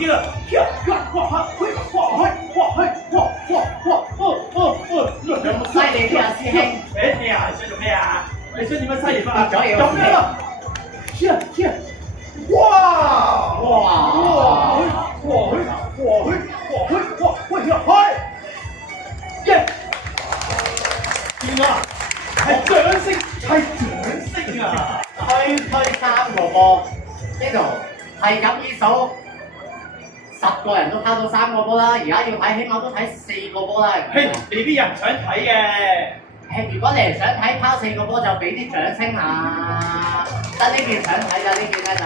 啲啦。有冇犀利啲啊，師兄？誒咩啊？你想做咩啊？你想點樣犀利法啊？跌咗嘢喎咁樣啦。哇！哇！耶！點啊？係掌聲，係掌聲啊！推3個波，呢度係咁依數，10個人都拋到3個波啦，而家要睇起碼都睇4個波啦。嘿，未必有人想睇嘅。如果你係想睇拋4個波，就俾啲掌聲啦。得呢邊想睇就呢邊咧就。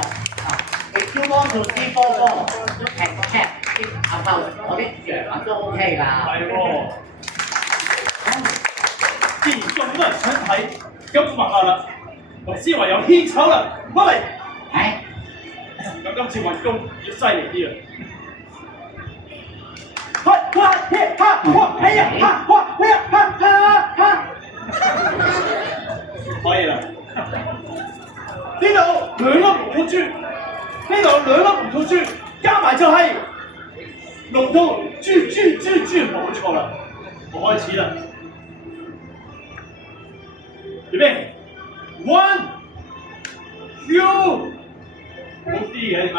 If you want to see 波波，都 check啲阿炮嗰啲樣都 OK 㗎。係喎。既然咁多人想睇，咁問下啦，黃思華又獻醜啦，乜嚟？係。咁今次運功要犀利啲啊！可以啦。呢度2粒龍吐珠，呢度2粒龍吐珠，加埋就係龍吐珠，冇錯啦。我開始啦。預備 ，1、2，好啲嘅點解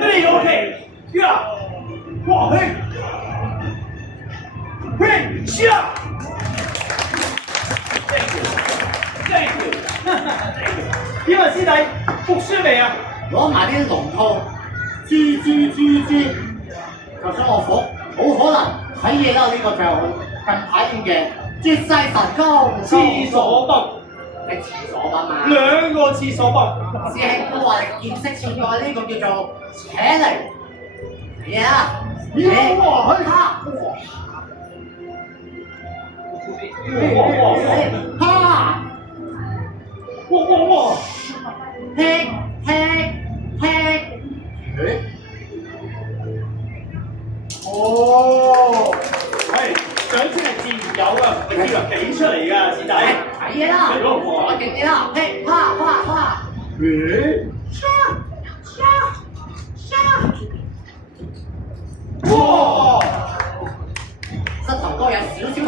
？3 OK，呀，哇嘿，嘿，下 ，thank you，點啊師弟，服輸未啊？攞埋啲龍套，豬，就算我服，冇可能睇嘢啦！呢個就近排嘅絕世神功，廁所泵，係廁所泵嘛2個廁所泵。師兄都話你見識前外呢個叫做扯嚟，係啊，哇！踢，哦，係獎先係自然有噶，你叫人俾出嚟噶，師弟。睇嘢啦，再勁啲啦，踢，啪，哇！膝頭哥有少少紅，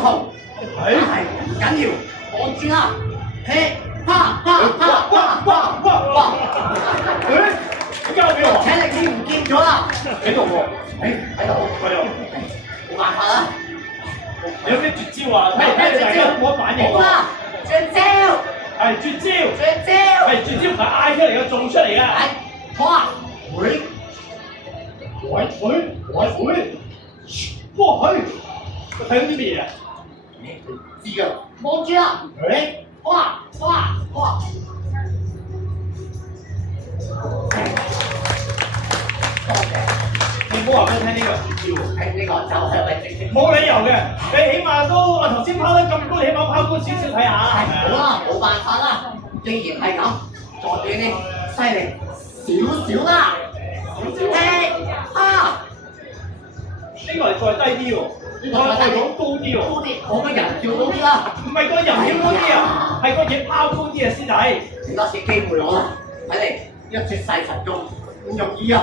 但係唔緊要，按住啦，踢，啪，交俾我。請你見唔見咗啦？喺度喎，喺度，冇辦法啦。有咩絕招啊？睇大家冇乜反應喎。好啦，絕招，係絕招，係絕招，唔係嗌出嚟嘅，做出嚟嘅。好啊，會，哇！睇到啲咩嘢啊？知㗎，望住啦，哇！你唔好話俾我聽呢個絕招喎。呢個就係咪直接？冇理由嘅，你起碼都我頭先拋得咁高，你起碼拋高少少睇下。好啦，冇辦法啦，既然係咁，再俾你犀利少啦，踢啊！呢個係再低啲喎，我係講高啲喎。高啲，我個人跳高啲啦。唔係個人跳高啲啊，係個嘢拋高啲啊，師弟。俾多次機會我啦，睇嚟一絕世神功唔容易啊！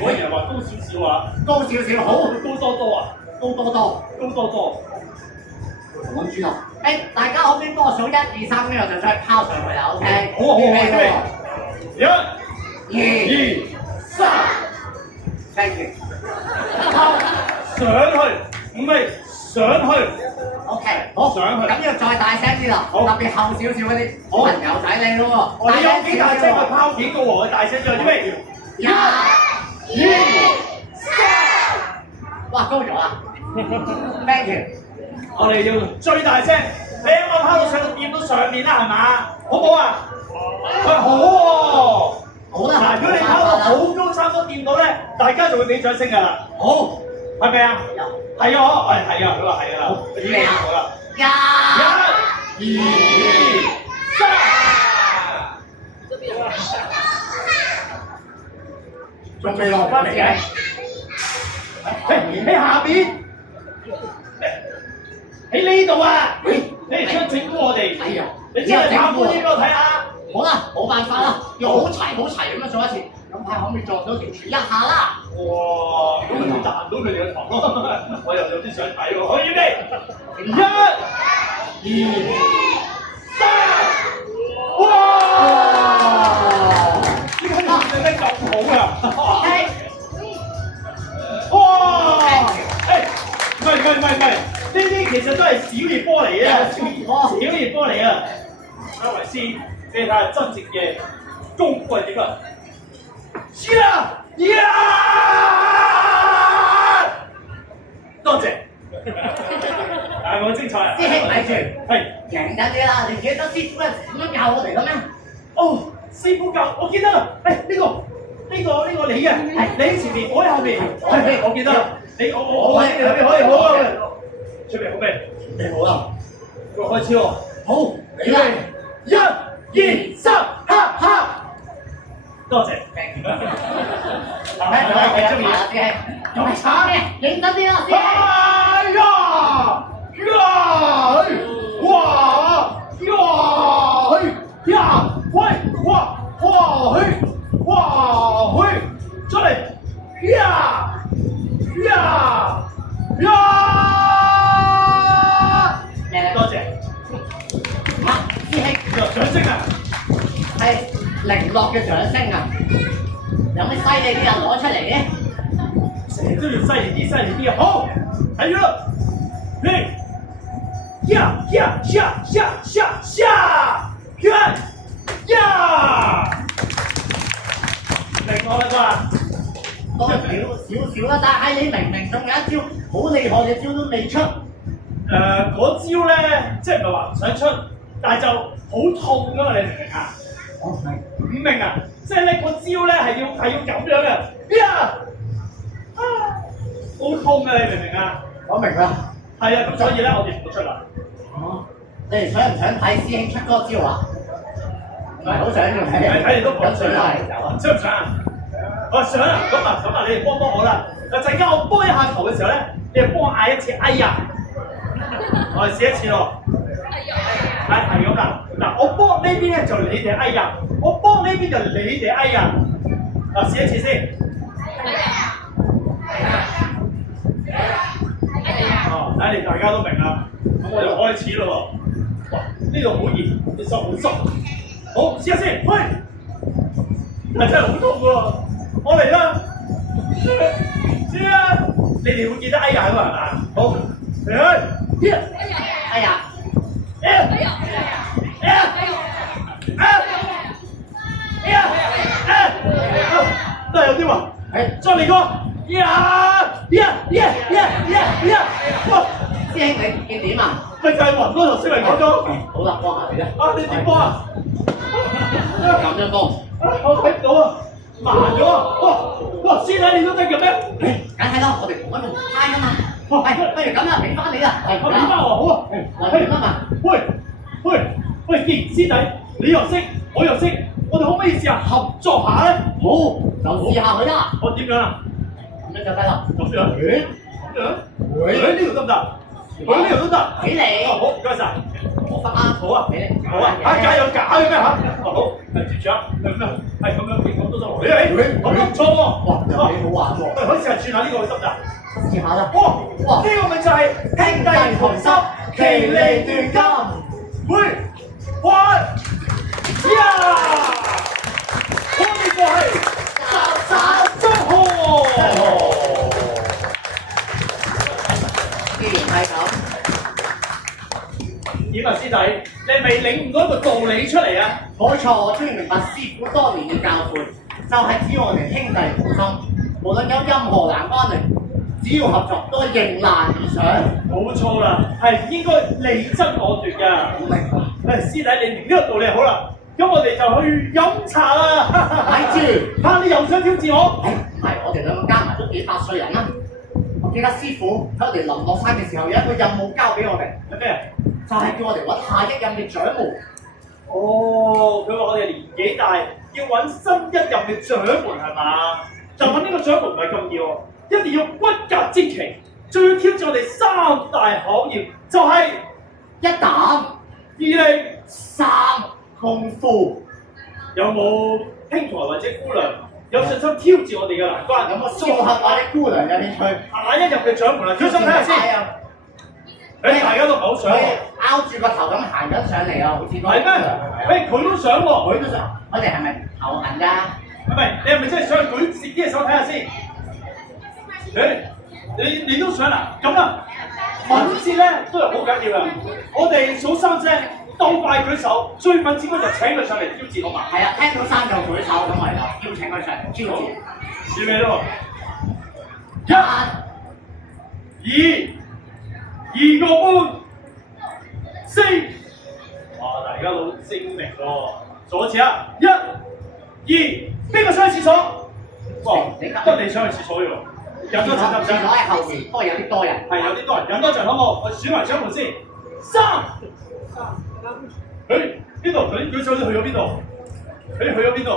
果然係話高少少啊，高少少好，高多多啊，高多多。穩住啦！大家可唔可以幫我數1、2、3呢個就再拋上去啦 ？OK。好，1、2、3。Thank you。上去，唔係上去。OK， 好，上去。咁要再大聲啲啦，特別後少少嗰啲朋友仔你咯喎。我哋有幾大聲去拋幾高喎，大聲咗啲咩？ 1、2、3。哇，高咗啦 ！Thank you。我哋要最大聲，你啱啱拋到上到掂到上面啦，係嘛？好唔好啊？好喎。好啦，嗱，如果你拋到好高，差唔多掂到咧，大家就會俾掌聲㗎啦。好，係咪啊？係啊，係啊，佢話係㗎啦。準備好啦。1、2、3。仲未落翻嚟嘅？喺下邊，喺呢度啊！你哋想整蠱我哋？哎呀，你真係拋高啲俾我睇下。好啦，冇辦法啦，要好齊咁樣做一次。咁睇可唔可以撞到條柱一下啦？哇！咁咪彈到佢哋個頭咯，我又有啲想睇喎。好，預備，1、2、3，哇！呢個整得咁好㗎！哇！唔係，呢啲其實都係小熱波嚟嘅，小熱波嚟啊！阿維斯，你睇下真正嘅功夫係點啊？多謝，係好精彩啊！師兄咪住，係認真啲啦！你記得師傅嗰陣時點樣教我哋嘅咩？哦，師傅教我記得啦，呢個你嘅，你喺前面，我喺後面，我記得啦，我可以好啊，準備好未？準備好啦，我開始喎，好，你啦，1、2、3，哈！多謝，中意啊，師兄，咁慘嘅，認真啲啦，師兄。出嚟，多謝，師兄，掌聲啊！係零落嘅掌聲啊！有咩犀利啲人攞出嚟嘅？成日都要犀利啲啊！好，睇住啦，明我啦啩？多少啦，但係你明明仲有一招好厲害嘅招都未出。嗰招咧，即係唔係話唔想出，但係就好痛㗎嘛，你明唔明啊？我唔明。唔明啊？即係咧個招咧係要咁樣嘅，好痛啊！你明唔明啊？我明啦。係啊，咁所以咧我哋唔好出啦。哦，你哋想唔想睇師兄出嗰招啊？唔係好想嘅，睇你都講想啊，想唔想啊？我想啊，咁啊，你哋幫我啦。陣間我幫一下頭嘅時候咧，你哋幫我嗌一次哎呀，我哋試一次咯。係咁啦。嗱，我幫呢邊咧就你哋哎呀，我幫呢邊就你哋哎呀。嗱，試一次先。哦，睇嚟大家都明啦。咁我哋開始咯喎。哇，呢度好熱，啲手好濕。好，試下先，去。係真係好痛喎！我嚟啦。試啊！你哋會記得哎呀㗎嘛係嘛？好，嚟去。哎呀！都係有啲喎。再嚟個。哇！師兄你見點啊？咪就係暈咯，頭先咪講咗。好啦，幫下你啦。啊！你點幫啊？咁樣幫。我睇唔到啊，慢咗啊！哇！師弟你都得嘅咩？梗係啦，我哋同一路派㗎嘛。係，不如咁啦，俾翻你啦。係，我俾翻我好啊。嚟啦嘛。喂，既然師弟你又識，我又識，我哋可唔可以試下合作下咧？好，就試下佢啦。我點樣啊？咁樣就得啦。咁樣？呢度得唔得？呢度都得。俾你。好，唔該晒。我分啱。好啊，俾你。好啊。假有假嘅咩嚇？好，接住啊。係咁樣，咁都得喎。咁唔錯喎。哇，幾好玩喎。可以試下轉下呢個得唔得？試下啦。哇！呢個咪就係兄弟同心，其利斷金。喂，開呀！呢個係殺中河。既然係咁，點啊，師弟？你係咪領悟到一個道理出嚟啊？冇錯，我終於明白師傅多年嘅教誨，就係只要我哋兄弟同心，無論有任何難關嚟，只要合作，都係迎難而上。冇錯啦，係應該你爭我奪㗎。我明白。師弟，你明呢個道理好啦，咁我哋就去飲茶啦。睇住，你又想挑戰我？唔係，我哋兩個加埋都幾百歲人啦。我記得師傅喺我哋臨落山嘅時候，有一個任務交俾我哋，係咩啊？就係叫我哋揾下一任嘅掌門。哦，佢話我哋年紀大，要揾新一任嘅掌門係嘛？但揾呢個掌門唔係咁易喎，一定要骨骼精奇，仲要挑戰我哋三大行業，就係一膽、 2、3功夫。有冇兄台或者姑娘有信心挑戰我哋嘅難關。有冇綜合或者姑娘有興趣？下一入嘅獎門啦，舉手睇下先。誒，大家都唔係好想喎。拗住個頭咁行緊上嚟啊，好似係咩？誒，佢都想喎。佢都想。我哋係咪頭痕㗎？係咪？你係咪真係想舉自己嘅手睇下先？誒，你都想啊？咁啊，敏捷咧都係好緊要啊！我哋數3聲，鬥快舉手，最敏捷嗰就請佢上嚟挑戰，好嘛？係啊，聽到3就舉手咁咪就邀請佢上嚟挑戰。預備咯！2個半4，哇！大家好精明喎，數一次啊！1、2，邊個想去廁所？哇！得你想去廁所喎，忍多陣得唔得？廁所喺後邊，不過有啲多人。係有啲多人，忍多陣好冇？我數埋獎門先，3。誒邊度？佢舉手去咗邊度？去咗邊度？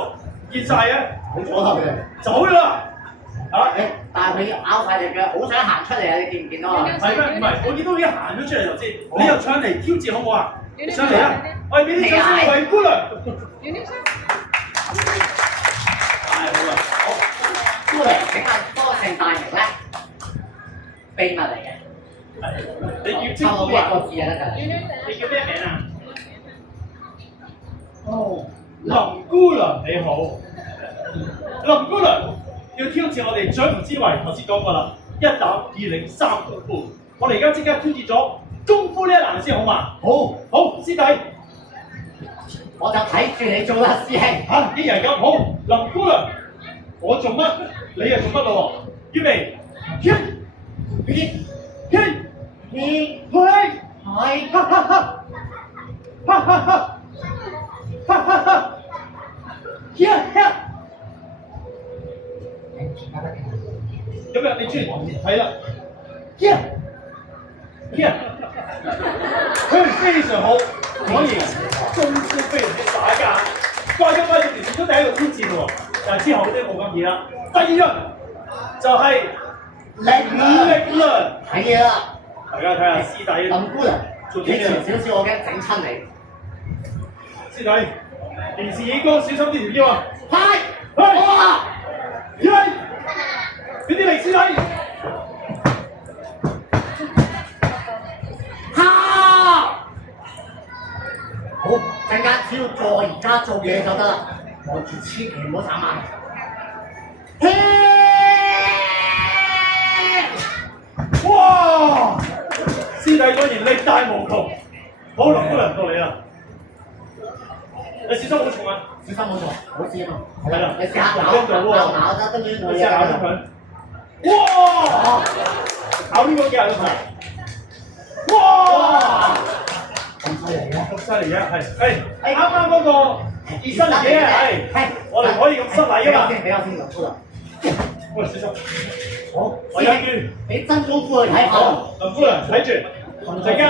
熱晒嘅，好左頭嘅，走咗啦！啊！但係佢拗晒隻腳，好想行出嚟啊！你見唔見到啊？係咩？唔係，我見到已經行咗出嚟頭先。你又上嚟挑戰好唔好啊？上嚟啊！我哋俾啲掌聲為姑娘。太好啦！好，姑娘，請問嗰個姓大名咧？秘密嚟嘅。你叫抄到一個字就得㗎。你叫咩名啊？哦，林姑娘你好。林姑娘。要挑戰我哋獎門之圍，頭先講過啦，一膽二領三功夫。我哋而家即刻挑戰咗功夫呢一欄先好嘛？好，師弟，我就睇住你做啦，師兄。嚇，啲人咁好，林姑娘，我做乜，你又做乜咯？預備，一，哈哈哈，哈哈哈，哈哈哈，咁樣你轉係啦，非常好，果然功夫非常之打架，怪咗我哋完成咗第一個挑戰喎，但係之後嗰啲冇咁易啦。第二樣就係力量，係啊，大家睇下師弟林姑娘，做啲咩？你遲少少，我驚整親你。師弟，電視影光，小心啲條腰啊！哇！俾啲力師弟。好，陣間只要做我而家做嘢就得啦，望住千祈唔好眨眼。哇！師弟果然力大無窮，好，林姑娘到你啦，你小心好重啊！小心冇錯，好知啊嘛。係啦，你試下咬得跟住你試下咬咗佢。哇！咬呢個幾下都係。哇！咁犀利嘅，咁犀利嘅係啱啱嗰個熱身嘢係，我哋可以咁失禮啊嘛。俾我先，林姑娘。喂，小心。好，我忍住。俾真功夫去睇下。林姑娘睇住，陣間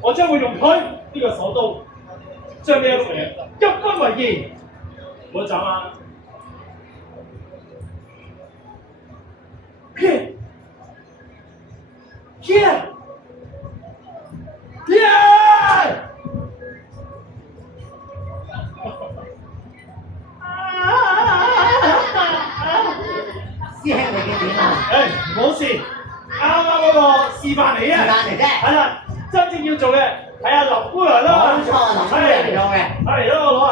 我將會用佢呢個手刀將呢一嘢一分為二，唔好斬啊！片，師兄你見點啊？冇事，啱啱嗰個示範嚟啫。示範嚟啫。係啦，真正要做嘅係阿林姑娘啦。冇錯，林姑娘嚟做嘅。嚟啦，我攞啊！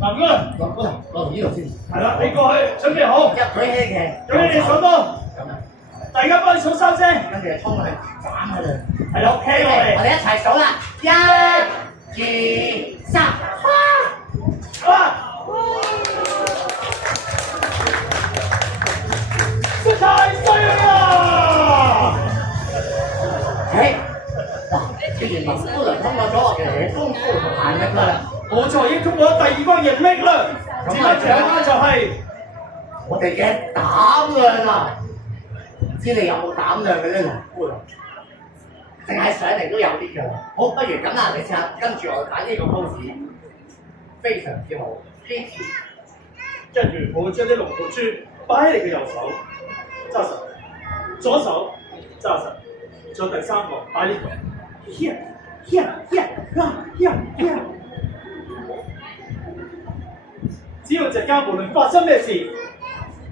林姑娘，落嚟呢度先。係啦，你過去準備好，一舉起嘅。舉起你手刀，大家幫你數3聲，跟住就衝去斬佢哋。係啦 ，OK 落嚟。我哋一齊數啦，1、2、3，太犀利啦！既然林姑娘通過咗我嘅功夫同埋力量，冇錯，已經通過咗第2關嘅力量，接翻獎咧就係我哋嘅膽量啦。唔知你有冇膽量嘅咧，林姑娘？淨係上嚟都有啲㗎。好，不如咁啦，你試下跟住我擺呢個 pose，非常之好。跟住我會將啲龍吐珠擺喺你嘅右手，揸實，左手揸實，仲有第3個擺呢度。只要陣間無論發生咩事，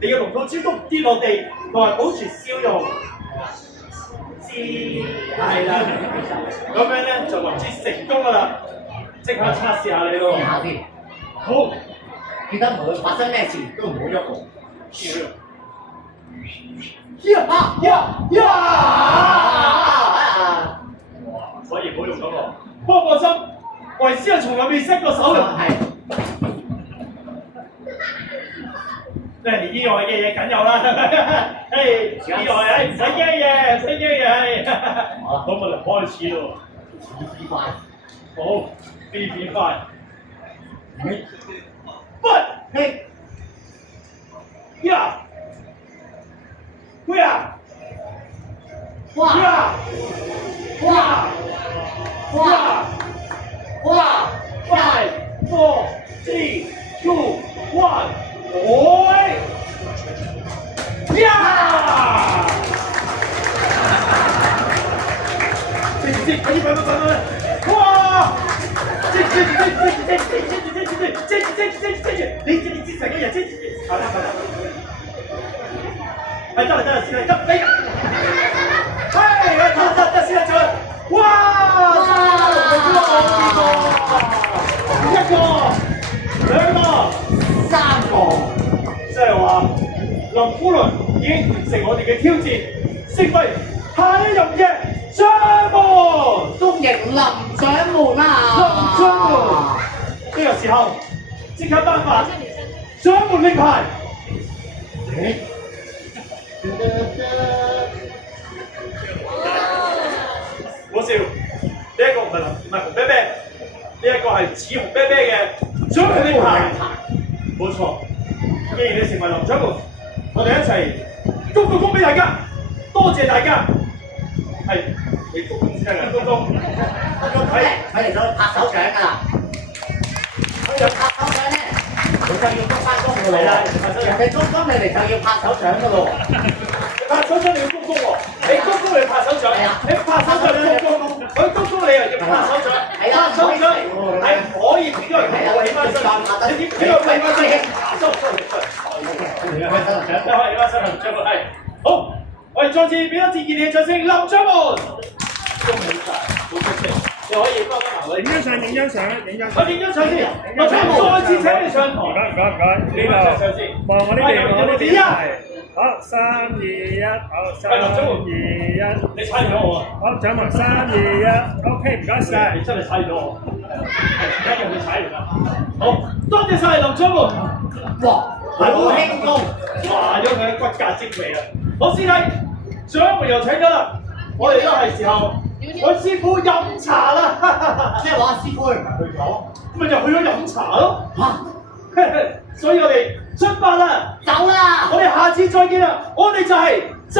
你嘅龍吐珠都唔跌落地，同埋保持笑容。係啦，咁樣咧就為之成功㗎啦。即刻測試下你咯。試下先。好，記得無論發生咩事都唔好喐我。所以唔好用咁喎。不過放心，維斯係從來未失過手嘅。係。意外嘅嘢梗有啦，意外唔使驚嘅，唔使驚嘅，咁我哋開始咯。好 ，BB5。But hey, yeah, yeah, 哇！ 5, 4, 3, 2, 1，開！呀！接，快啲！哇！接！你接成個人，係啦，得啦，先嚟得你，得先嚟做，哇！一個，兩個，三個，即係話林夫倫已經完成我哋嘅挑戰，成為下一任嘅掌門。恭迎林掌門啊！林掌門，呢個時候即刻頒發掌門令牌。唔好笑，呢一個唔係紅啤啤，呢一個係似紅啤啤嘅掌門令牌。冇錯，既然你成為林掌門，我哋一齊鞠個躬俾大家，多謝大家。係，你鞠躬先得㗎，鞠躬。佢哋就拍手掌㗎啦。佢哋拍手掌咧，佢就要鞠翻躬㗎喎。人哋鞠躬，你哋就要拍手掌㗎喎。拍手掌你要鞠躬喎，你鞠躬你拍手掌，你拍手掌你鞠躬，佢鞠躬你又要拍手掌，拍手掌係唔可以點解我起翻身？你點解起翻身？收你翻身林掌門係好，我哋再次俾多次熱烈嘅掌聲，林掌門，恭喜曬，好出色，你可以幫埋我哋影張相，我影張相先，林掌門再次請你上台，唔該，呢度望我呢邊，好，3、2、1，好，3、2、1，你猜唔到我啊！好，掌門3、2、1 ，OK，唔該曬。你真係猜到我，而家用你踩完啦。好，多謝曬林掌門。哇，好輕功，話咗佢骨骼精美啊！好師弟，掌門又請咗啦，我哋都係時候揾師傅飲茶啦。即係話師傅去咗，咪就去咗飲茶咯。嚇！所以我哋出發啦，走啦！我哋下次再見啦，我哋就係集